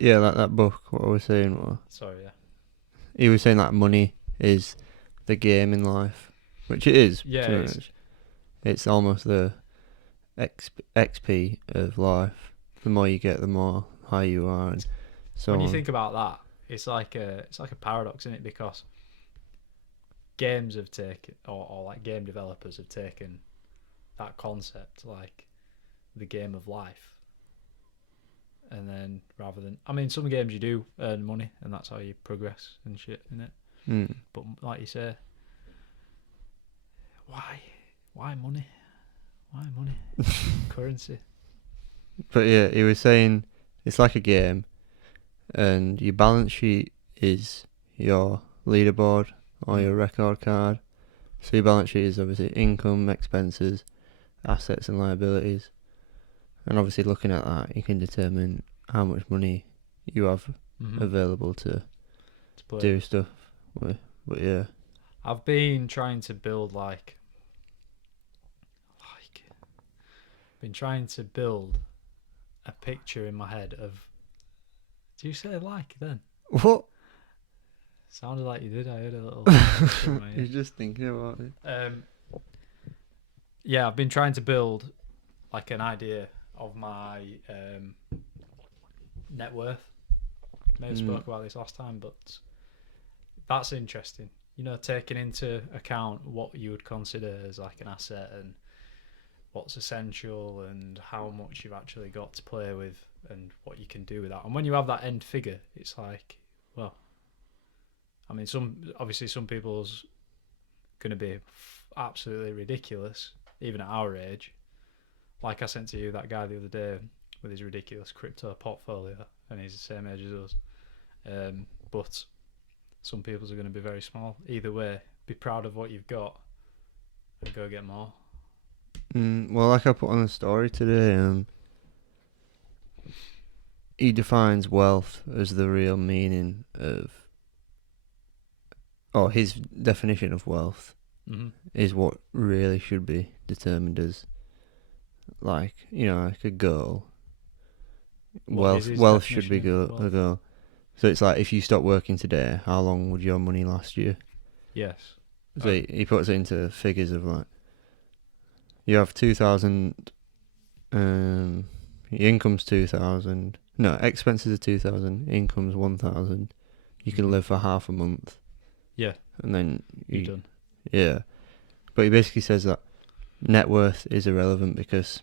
Yeah, like that book. What I was saying was Sorry, yeah. he was saying that money is the game in life, which it is. Yeah, To be it's honest, it's almost the XP of life. The more you get, the more high you are, and so when you on. think about that, it's like a paradox, isn't it? Because games have taken, or like game developers have taken that concept, like the game of life, and then rather than, I mean, some games you do earn money, and that's how you progress and shit in it. Mm. But like you say, why, why money? Why money? Currency. But yeah, he was saying it's like a game, and your balance sheet is your leaderboard or your record card. So your balance sheet is obviously income, expenses, assets, and liabilities. And obviously, looking at that, you can determine how much money you have available to do with. stuff with. But yeah, I've been trying to build been trying to build a picture in my head of. Do you say like then? what? Sounded like you did. I heard a little. You're just thinking about it. Yeah, I've been trying to build like an idea of my net worth. May have spoke about this last time, but that's interesting. You know, taking into account what you would consider as like an asset and what's essential and how much you've actually got to play with and what you can do with that. And when you have that end figure, it's like, well, I mean, some people's going to be absolutely ridiculous, even at our age. Like I sent to you that guy the other day with his ridiculous crypto portfolio, and he's the same age as us. But some people's are going to be very small. Either way, be proud of what you've got and go get more. Well, like I put on the story today, he defines wealth as the real meaning of, or his definition of wealth is what really should be determined as, like, like a goal. Wealth should be a goal. So it's like, if you stop working today, how long would your money last you? Yes. So he puts it into figures of like, you have 2,000, your income's 2,000. No, expenses are 2,000, income's 1,000. You can live for half a month. Yeah. And then you're done. Yeah. But he basically says that net worth is irrelevant because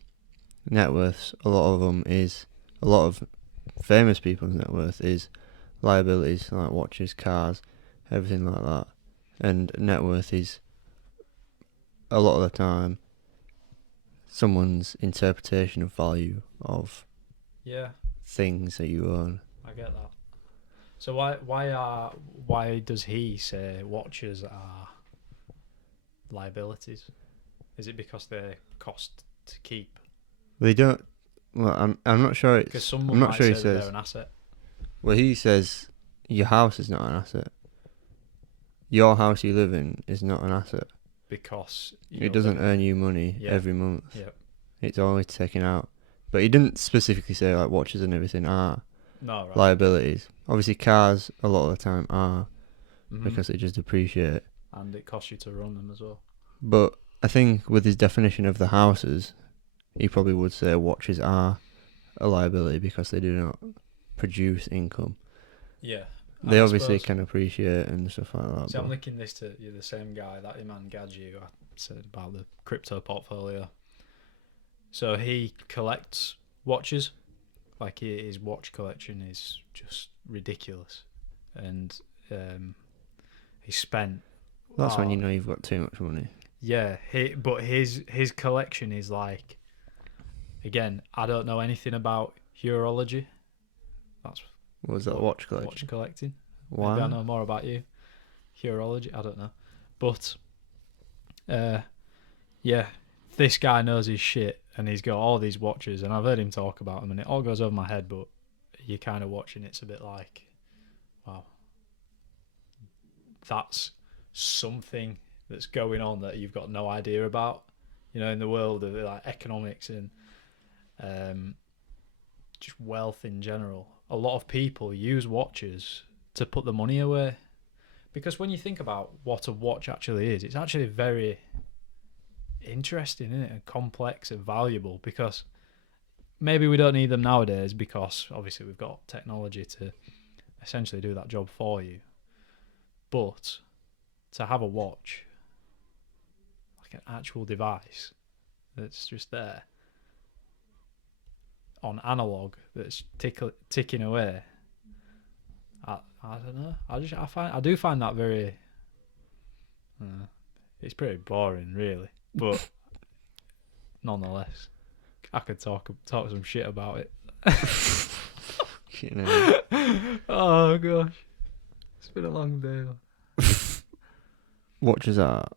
net worths, a lot of famous people's net worth is liabilities like watches, cars, everything like that. And net worth is a lot of the time someone's interpretation of value of things that you own. I get that. So why does he say watches are liabilities? Is it because they cost to keep? They don't. Well, I'm not sure. Because someone I'm not might sure say he that says. they're an asset. Well, he says your house is not an asset. Your house you live in is not an asset Because it doesn't earn you money every month. Yep. It's always taken out. But he didn't specifically say like watches and everything are liabilities. Obviously, cars a lot of the time are because they just depreciate. And it costs you to run them as well. But I think with his definition of the houses, he probably would say watches are a liability because they do not produce income. Yeah. They obviously can appreciate and stuff like that. See, I'm linking this to you're the same guy, that Iman Gadzhi, who I said about the crypto portfolio. So he collects watches. Like his watch collection is just ridiculous. And he spent... That's when you know you've got too much money. Yeah, but his collection is like... Again, I don't know anything about urology. What was that, watch collection? Watch collecting. Why? Maybe I know more about you. Urology, I don't know. But, yeah, this guy knows his shit and he's got all these watches and I've heard him talk about them and it all goes over my head, but you're kind of watching it's a bit like, wow, that's something that's going on that you've got no idea about, in the world of like economics and just wealth in general. a lot of people use watches to put the money away. Because when you think about what a watch actually is, it's actually very interesting, isn't it? And complex and valuable, because maybe we don't need them nowadays because obviously we've got technology to essentially do that job for you. But to have a watch, like an actual device that's just there on analog, that's ticking away, I don't know. I do find that very. It's pretty boring, really, but nonetheless, I could talk some shit about it. You know. Oh gosh, it's been a long day. Watches are.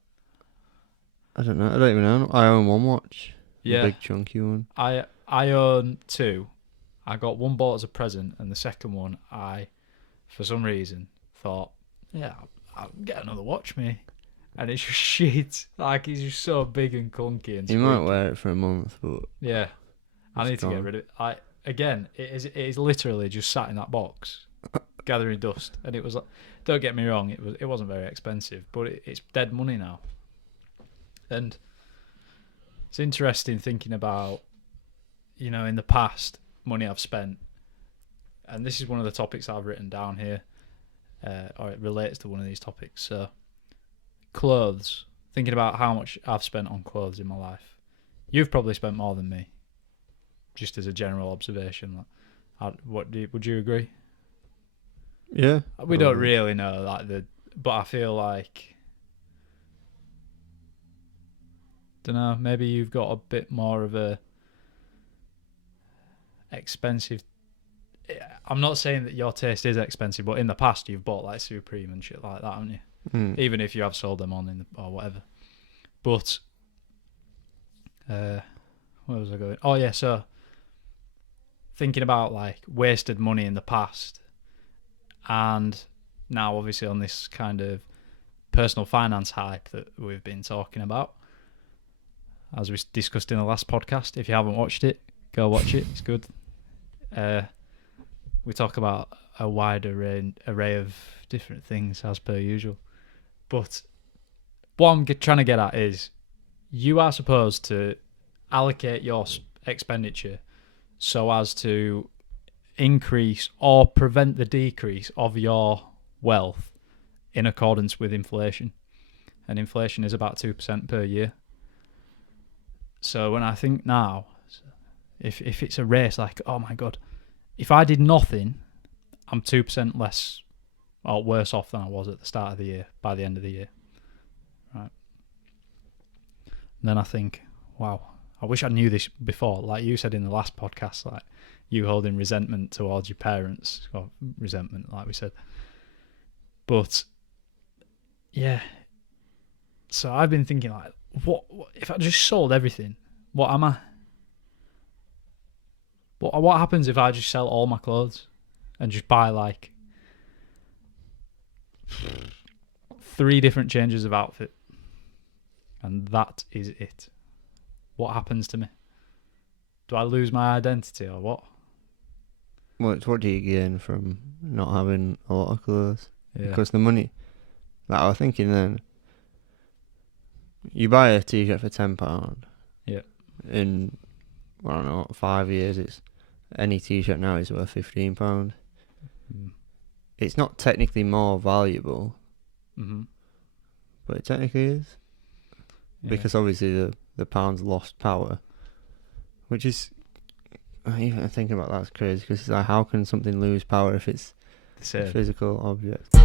I don't know. I don't even know. I own one watch. Yeah, A big chunky one. I own two. I got one bought as a present, and the second one I, for some reason, thought, yeah, I'll get another watch, me. And it's just shit. Like, it's just so big and clunky and You might squeaky. wear it for a month, but Yeah, I it's need to get gone. rid of it. Again, it is literally just sat in that box, gathering dust. And it was like, don't get me wrong, it wasn't very expensive, but it's dead money now. And it's interesting thinking about, in the past, money I've spent. And this is one of the topics I've written down here, or it relates to one of these topics. So, clothes. Thinking about how much I've spent on clothes in my life. You've probably spent more than me, just as a general observation. Would you agree? yeah. We don't really know, but I feel like, don't know, maybe you've got a bit more of a expensive. I'm not saying that your taste is expensive, but in the past you've bought like Supreme and shit like that, haven't you? Even if you have sold them on or whatever. But where was I going? Oh yeah, so thinking about like wasted money in the past, and now obviously on this kind of personal finance hype that we've been talking about, as we discussed in the last podcast. If you haven't watched it, go watch it. It's good. We talk about a wide array of different things as per usual. But what I'm trying to get at is you are supposed to allocate your expenditure so as to increase or prevent the decrease of your wealth in accordance with inflation. And inflation is about 2% per year. So when I think now, if it's a race, like, oh my God, if I did nothing, I'm 2% less or worse off than I was at the start of the year, by the end of the year. Right. And then I think, wow, I wish I knew this before. Like you said in the last podcast, like you holding resentment towards your parents, or resentment, like we said. But yeah, so I've been thinking, like, what if I just sold everything? What am I? What happens if I just sell all my clothes and just buy like 3 different changes of outfit, and that is it? What happens to me? Do I lose my identity or what? What do you gain from not having a lot of clothes? Yeah. Because the money, like I was thinking then, you buy a t-shirt for £10. Yeah. In, I don't know, 5 years, any t-shirt now is worth £15. Mm. It's not technically more valuable, Mm-hmm. but it technically is. Yeah. Because obviously the pound's lost power, which is, even thinking about that's crazy, because it's like, how can something lose power if it's the same. a physical object?